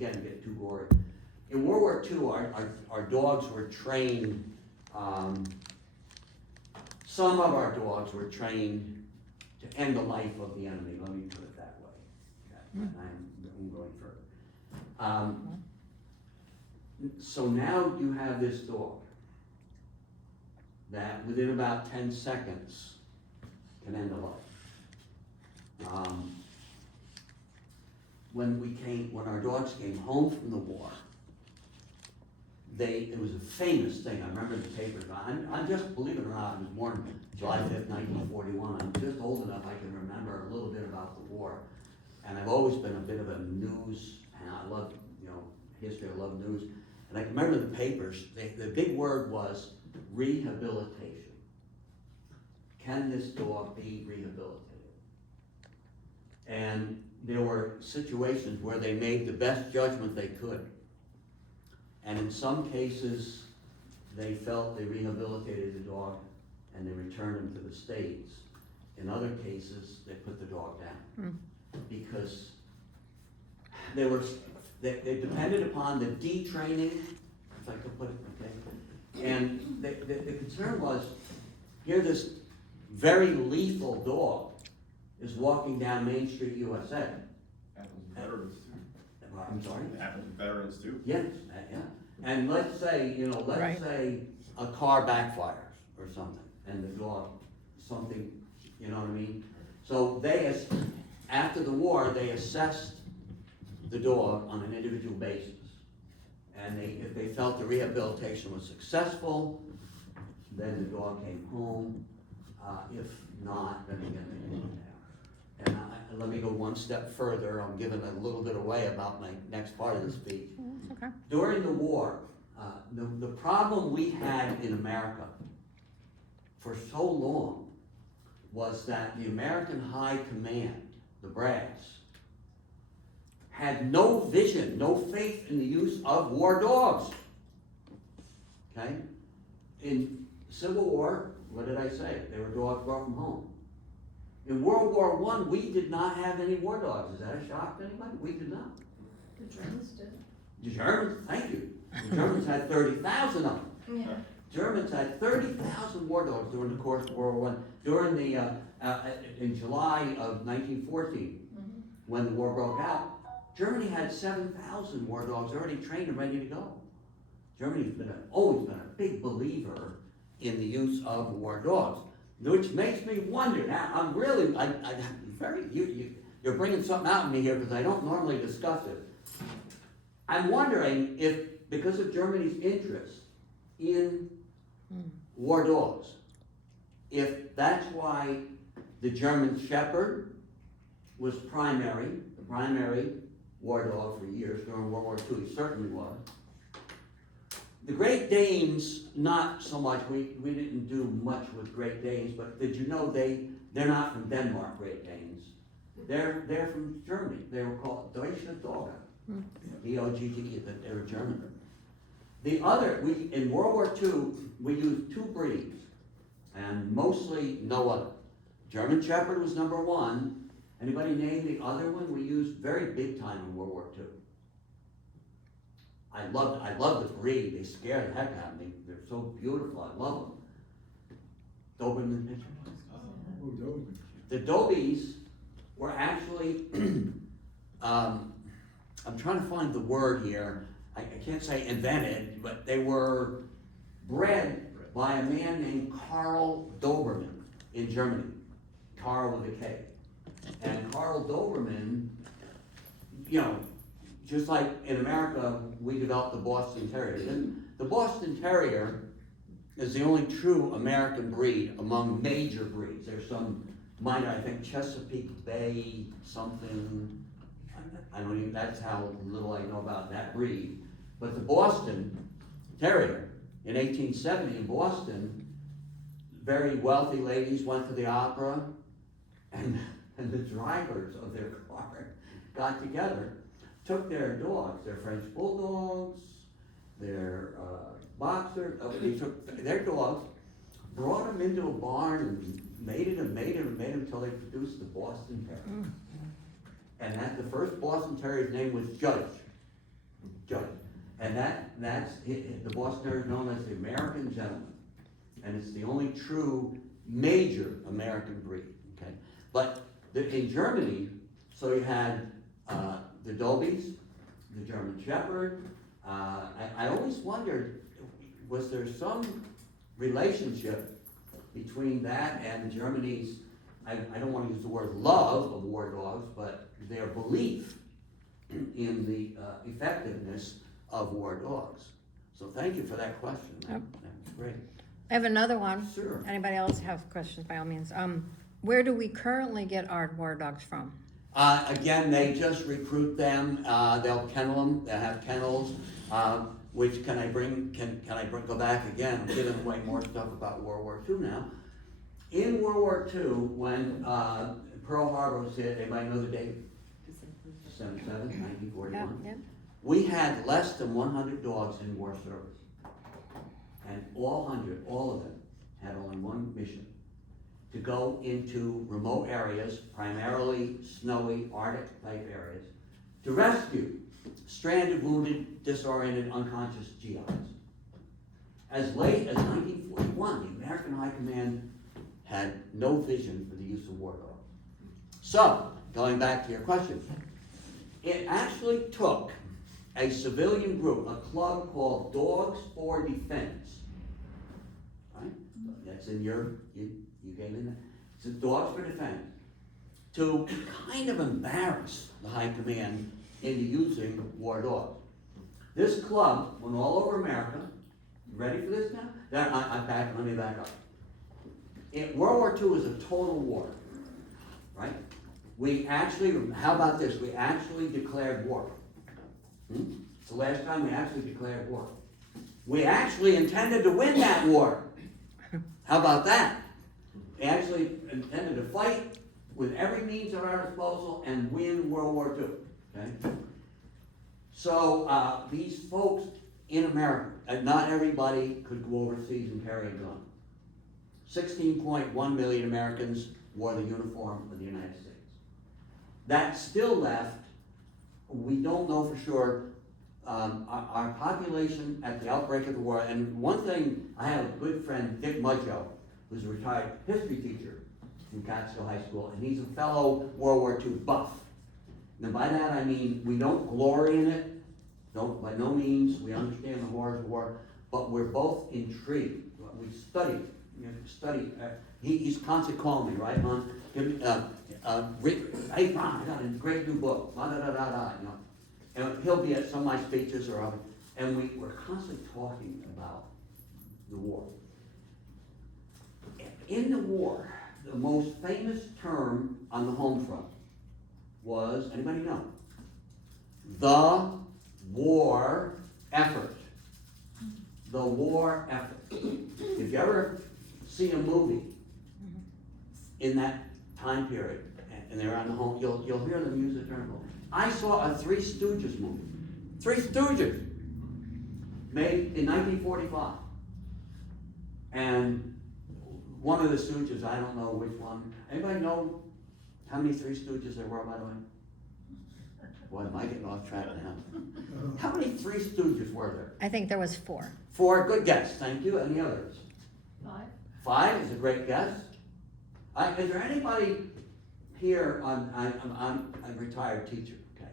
again, get too gory. In World War II, our dogs were trained, some of our dogs were trained to end the life of the enemy, let me put it that way. Okay, I'm going further. So now you have this dog that within about 10 seconds can end a life. When our dogs came home from the war, it was a famous thing. I remember the papers. I'm just, believe it or not, I was born July 5th, 1941. I'm just old enough I can remember a little bit about the war. And I've always been a bit of a news, and I love, history, I love news. And I can remember the papers, the big word was rehabilitation. Can this dog be rehabilitated? And there were situations where they made the best judgment they could. And in some cases, they felt they rehabilitated the dog and they returned him to the States. In other cases, they put the dog down. Because they depended upon the detraining, if I could put it, okay? And the concern was, here this very lethal dog is walking down Main Street, USA. Happens to veterans too. I'm sorry? It happens to veterans too. Yes, yeah. And let's say, Right. say a car backfires or something, and the dog, something, you know what I mean? So after the war, they assessed the dog on an individual basis. And if they felt the rehabilitation was successful, then the dog came home. If not, then again, they put it down. And let me go one step further. I'm giving a little bit away about my next part of the speech. Okay. During the war, the problem we had in America for so long was that the American High Command, the brass, had no vision, no faith in the use of war dogs. Okay? In Civil War, what did I say? They were dogs brought from home. In World War I, we did not have any war dogs. Is that a shock to anybody? We did not. The Germans did. The Germans, thank you. The Germans had 30,000 of them. Yeah. Germans had 30,000 war dogs during the course of World War I. During in July of 1914, when the war broke out, Germany had 7,000 war dogs already trained and ready to go. Germany's always been a big believer in the use of war dogs, which makes me wonder. Now, I'm really, you're bringing something out in me here because I don't normally discuss it. I'm wondering if, because of Germany's interest in war dogs, if that's why the German Shepherd was the primary war dog for years during World War II. He certainly was. The Great Danes, not so much. We didn't do much with Great Danes, but did you know they're not from Denmark, Great Danes. They're from Germany. They were called Deutsche Dogge. D-O-G-G-E, they were German. In World War II, we used two breeds, and mostly no other. German Shepherd was number one. Anybody name the other one? We used very big time in World War II. I love the breed. They scare the heck out of me. They're so beautiful. I love them. Doberman. The Dobies were actually, I'm trying to find the word here. I can't say invented, but they were bred by a man named Karl Doberman in Germany. Karl with a K. And Karl Doberman, just like in America, we developed the Boston Terrier. The Boston Terrier is the only true American breed among major breeds. There's some minor, I think Chesapeake Bay something. I don't even, that's how little I know about that breed. But the Boston Terrier, in 1870 in Boston, very wealthy ladies went to the opera, and the drivers of their car got together, took their dogs, their French bulldogs, their boxers, they took their dogs, brought them into a barn and made them until they produced the Boston Terrier. And the first Boston Terrier's name was Judge. And the Boston Terrier is known as the American Gentleman. And it's the only true major American breed, okay? But in Germany, so you had the Dobies, the German Shepherd. I always wondered, was there some relationship between that and Germany's, I don't want to use the word love of war dogs, but their belief in the effectiveness of war dogs. So thank you for that question. Yep. That's great. I have another one. Sure. Anybody else have questions, by all means. Where do we currently get our war dogs from? Again, they just recruit them, they'll kennel them, they'll have kennels, which can I go back again, I'm giving away more stuff about World War II now. In World War II, when Pearl Harbor was hit, anybody know the date? December 7th, 1941. Yeah. We had less than 100 dogs in war service. And all of them, had only one mission: to go into remote areas, primarily snowy, Arctic type areas, to rescue stranded, wounded, disoriented, unconscious GIs. As late as 1941, the American High Command had no vision for the use of war dogs. So, going back to your question, it actually took a civilian group, a club called Dogs for Defense. Right? That's in you gave in that. It's a Dogs for Defense. To kind of embarrass the High Command into using war dogs. This club went all over America. You ready for this now? Let me back up. World War II was a total war, right? How about this? We actually declared war. It's the last time we actually declared war. We actually intended to win that war. How about that? We actually intended to fight with every means at our disposal and win World War II. Okay? So these folks in America, not everybody could go overseas and carry a gun. 16.1 million Americans wore the uniform of the United States. That still left, we don't know for sure, our population at the outbreak of the war. And one thing, I have a good friend, Dick Mudjo, who's a retired history teacher from Catskill High School, and he's a fellow World War II buff. And by that I mean, we don't glory in it, by no means, we understand the horrors of war, but we're both intrigued. We study, he's constantly calling me, right, Ron? Hey, Ron, I got a great new book, and he'll be at some of my speeches or other, and we're constantly talking about the war. In the war, the most famous term on the home front was, anybody know? The war effort. The war effort. If you ever see a movie in that time period, and they're on the home, you'll hear them use the term. I saw a Three Stooges movie. Three Stooges, made in 1945. And one of the Stooges, I don't know which one. Anybody know how many Three Stooges there were, by the way? Boy, am I getting off track now. How many Three Stooges were there? I think there was 4. 4, good guess, thank you. Any others? 5. 5 is a great guess. Is there anybody here, I'm a retired teacher, okay?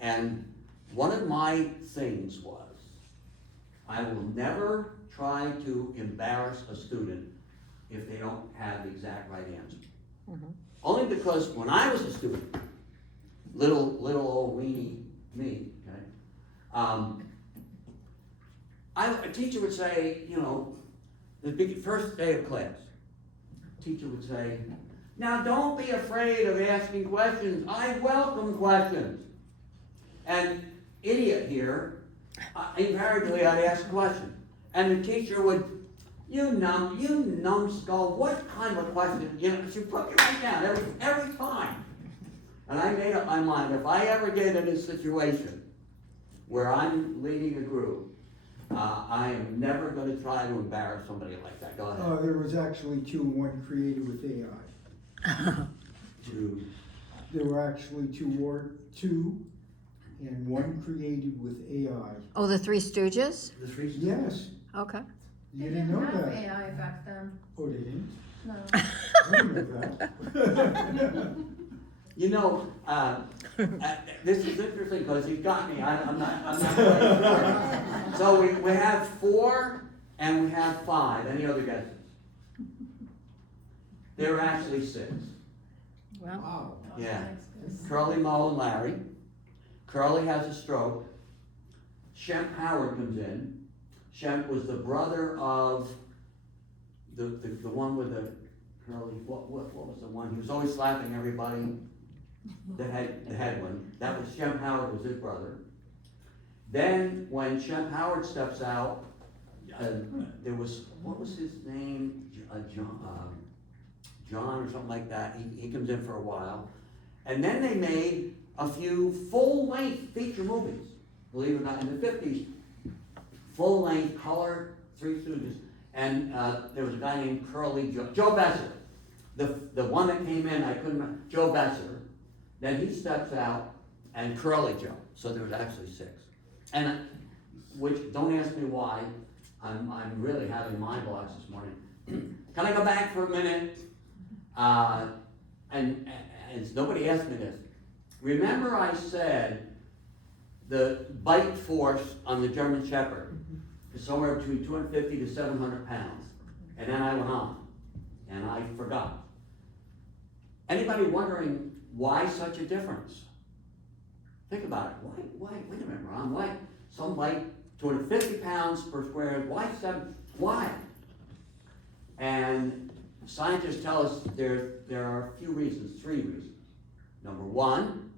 And one of my things was, I will never try to embarrass a student if they don't have the exact right answer. Mm-hmm. Only because when I was a student, little old weenie me, okay? A teacher would say, the first day of class, teacher would say, now don't be afraid of asking questions. I welcome questions. And idiot here, invariably I'd ask a question. And the teacher would, you numbskull, what kind of a question? She'd put me right down every time. And I made up my mind, if I ever get in a situation where I'm leading a group, I am never going to try to embarrass somebody like that. Go ahead. There was actually 2 and 1 created with AI. There were actually two and one created with AI. Oh, the Three Stooges? The Three Stooges. Yes, Okay. you didn't know have that? AI back then, Oh, they didn't? no. I didn't know that. You know, this is interesting because he's got me, I'm not quite sure. So we have 4 and we have 5, any other guesses? There are actually 6, Well, Wow. yeah. Curly, Moe, and Larry. Curly has a stroke. Shemp Howard comes in. Shemp was the brother of the one with the curly, what was the one? He was always slapping everybody. The head one. That was Shemp Howard was his brother. Then when Shemp Howard steps out, there was, what was his name? John or something like that. He comes in for a while. And then they made a few full-length feature movies, believe it or not, in the 50s. Full-length, color, Three Stooges. And there was a guy named Curly Joe Besser. The one that came in, I couldn't remember, Joe Besser. Then he steps out, and Curly Joe. So there was actually 6. And which, don't ask me why, I'm really having mind blocks this morning. Can I go back for a minute? And nobody asked me this. Remember I said the bite force on the German Shepherd is somewhere between 250 to 700 pounds. And then I went on, and I forgot. Anybody wondering why such a difference? Think about it. Why, wait a minute, Ron, why some bite 250 pounds per square, why 7, why? And scientists tell us there are a few reasons, 3 reasons. Number 1,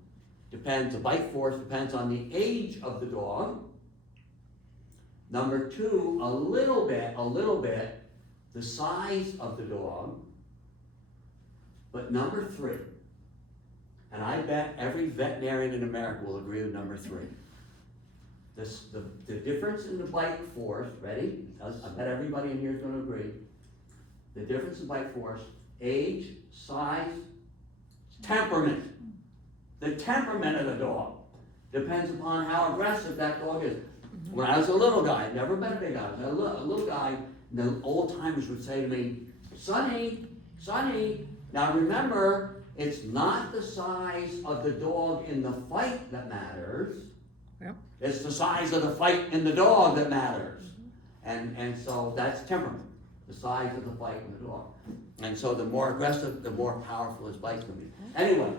the bite force depends on the age of the dog. Number 2, a little bit, the size of the dog. But number 3, and I bet every veterinarian in America will agree with number 3. The difference in the bite force, ready? I bet everybody in here is gonna agree. The difference in bite force, age, size, temperament. The temperament of the dog depends upon how aggressive that dog is. When I was a little guy, I'd never been a big guy, I was a little guy, and the old timers would say to me, Sonny, now remember, it's not the size of the dog in the fight that matters. Yep. It's the size of the fight in the dog that matters. And so that's temperament, the size of the fight in the dog. And so the more aggressive, the more powerful his bite's gonna be. Anyway,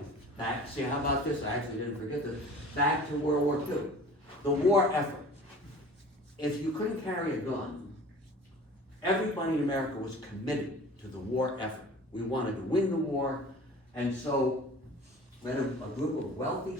see, how about this? I actually didn't forget this. Back to World War II. The war effort. If you couldn't carry a gun, everybody in America was committed to the war effort. We wanted to win the war, and so we had a group of wealthy